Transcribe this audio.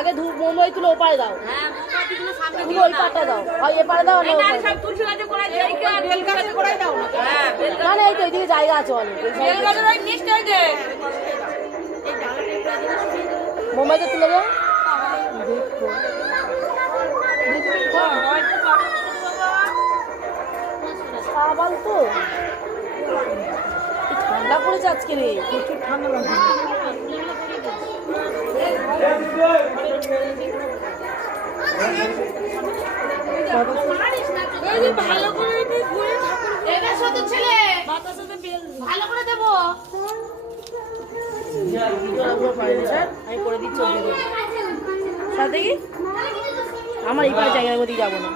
আগে ধূপ মোমবাতি তুলে ওপারে দাও। হ্যাঁ মোমবাতি গুলো সামনে তুমি দিও ওই না। পাটা দাও, হয় এ পারে দাও না এই ওই না পারে সব তুলসী গাছে কোড়াই দিয়ে এই আর বেল গাছে কোড়াই দাও না। হ্যাঁ বেল দাও। না না এই তো এইদিকে জায়গা আছে অনেক। বেল গাছের ওই নিচটাই দে। মোমবাতি তুলে দাও। সাবান তো ঠান্ডা পড়েছে আজকে রে, প্রচুর ঠান্ডা লাগছে। ভালো করে ছেলে ভালো করে দেবো। আমি করে দিচ্ছি সাথে কি আমার এই পারে জায়গার মধ্যে যাবো না।